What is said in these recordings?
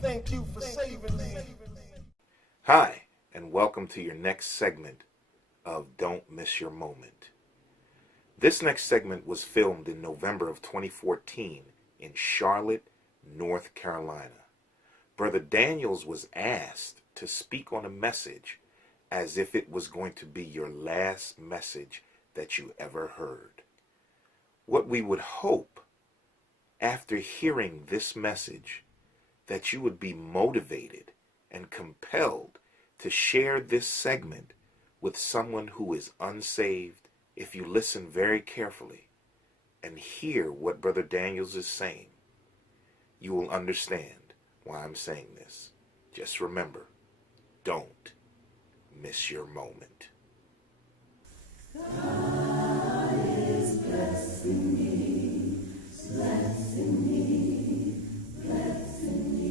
Thank you for saving me. Hi, and welcome to your next segment of Don't Miss Your Moment. This next segment was filmed in November of 2014 in Charlotte, North Carolina. Brother Daniels was asked to speak on a message as if it was going to be your last message that you ever heard. What we would hope after hearing this message, that you would be motivated and compelled to share this segment with someone who is unsaved if you listen very carefully and hear what Brother Daniels is saying. You will understand why I'm saying this. Just remember, don't miss your moment. God is blessing me, blessing me, blessing me.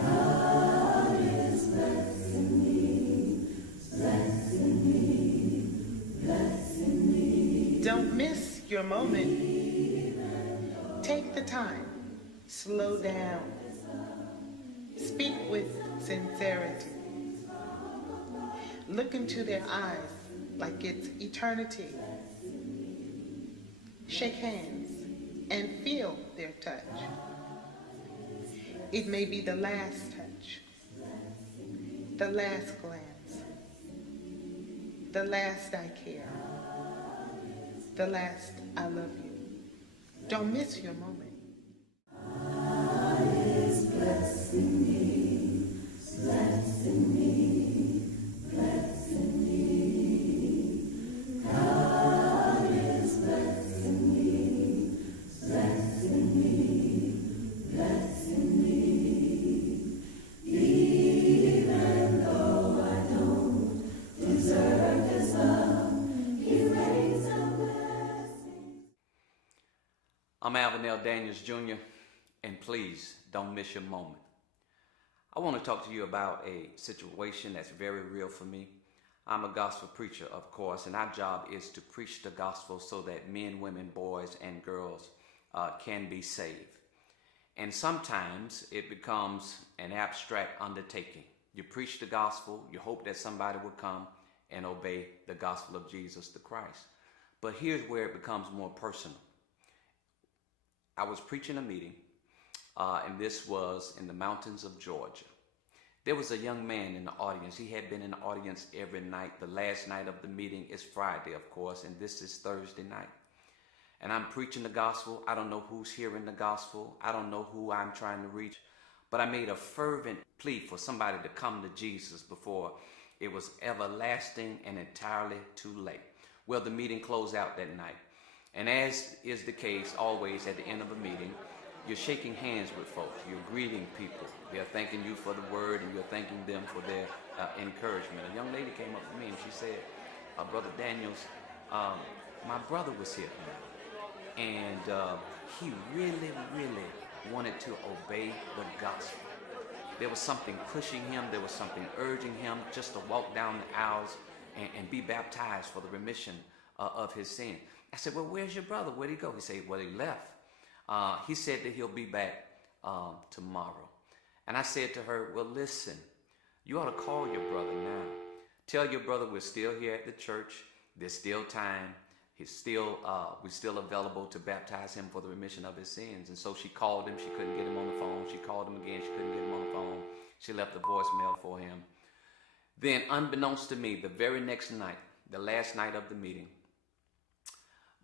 God is blessing me, blessing me, blessing me. Don't miss your moment. Take the time. Slow down. Speak with sincerity. Look into their eyes like it's eternity. Shake hands and feel their touch. It may be the last touch, the last glance, the last I care, the last I love you. Don't miss your moment. God is blessing me, blessing me, blessing me. God is blessing me, blessing me, blessing me. Even though I don't deserve His love, He raised a blessing. I'm Alvin Daniels Jr., and please don't miss your moment. I want to talk to you about a situation that's very real for me. I'm a gospel preacher, of course, and our job is to preach the gospel so that men, women, boys, and girls can be saved. And sometimes it becomes an abstract undertaking. You preach the gospel, you hope that somebody will come and obey the gospel of Jesus the Christ. But here's where it becomes more personal. I was preaching a meeting, and this was in the mountains of Georgia. There was a young man in the audience. He had been in the audience every night. The last night of the meeting is Friday, of course, and this is Thursday night. And I'm preaching the gospel. I don't know who's hearing the gospel. I don't know who I'm trying to reach. But I made a fervent plea for somebody to come to Jesus before it was everlasting and entirely too late. Well, the meeting closed out that night. And as is the case always at the end of a meeting, you're shaking hands with folks. You're greeting people. They're thanking you for the word, and you're thanking them for their encouragement. A young lady came up to me and she said, Brother Daniels, my brother was here tonight, and he really, really wanted to obey the gospel. There was something pushing him. There was something urging him just to walk down the aisles and be baptized for the remission of his sin. I said, well, where's your brother? Where'd he go? He said, well, he left. He said that he'll be back tomorrow. And I said to her, well, listen, you ought to call your brother now. Tell your brother we're still here at the church. There's still time. We're still available to baptize him for the remission of his sins. And so she called him. She couldn't get him on the phone. She called him again. She couldn't get him on the phone. She left a voicemail for him. Then, unbeknownst to me, the very next night, the last night of the meeting,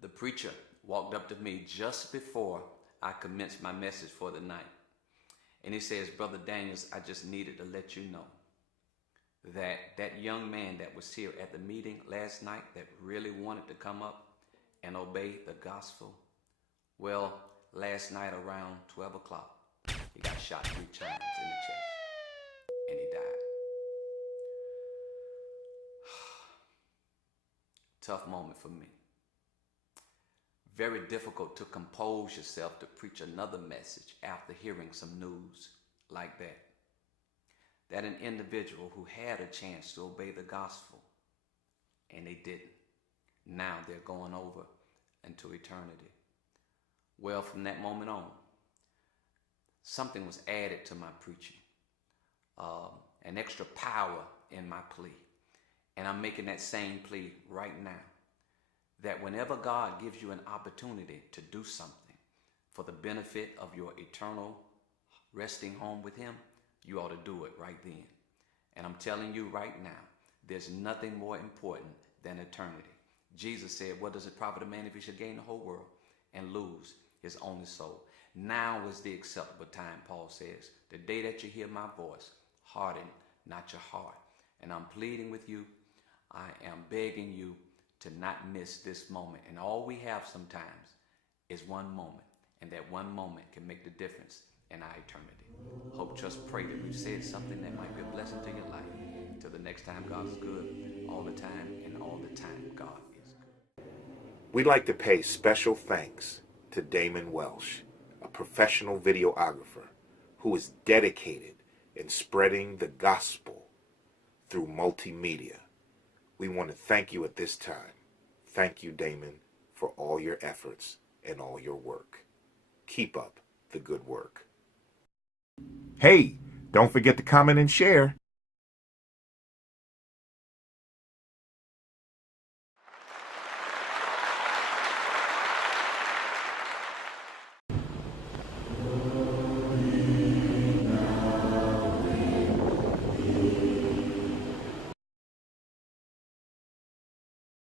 the preacher walked up to me just before I commenced my message for the night. And he says, Brother Daniels, I just needed to let you know that that young man that was here at the meeting last night that really wanted to come up and obey the gospel, well, last night around 12 o'clock, he got shot 3 times in the chest and he died. Tough moment for me. Very difficult to compose yourself to preach another message after hearing some news like that. That an individual who had a chance to obey the gospel and they didn't. Now they're going over into eternity. Well, from that moment on, something was added to my preaching, an extra power in my plea. And I'm making that same plea right now, that whenever God gives you an opportunity to do something for the benefit of your eternal resting home with him, you ought to do it right then. And I'm telling you right now, there's nothing more important than eternity. Jesus said, what does it profit a man if he should gain the whole world and lose his only soul? Now is the acceptable time, Paul says. The day that you hear my voice, harden not your heart. And I'm pleading with you. I am begging you to not miss this moment. And all we have sometimes is one moment. And that one moment can make the difference in our eternity. Hope, trust, pray that we've said something that might be a blessing to your life. Till the next time, God is good all the time, and all the time, God is good. We'd like to pay special thanks to Damon Welsh, a professional videographer who is dedicated in spreading the gospel through multimedia. We want to thank you at this time. Thank you, Damon, for all your efforts and all your work. Keep up the good work. Hey, don't forget to comment and share.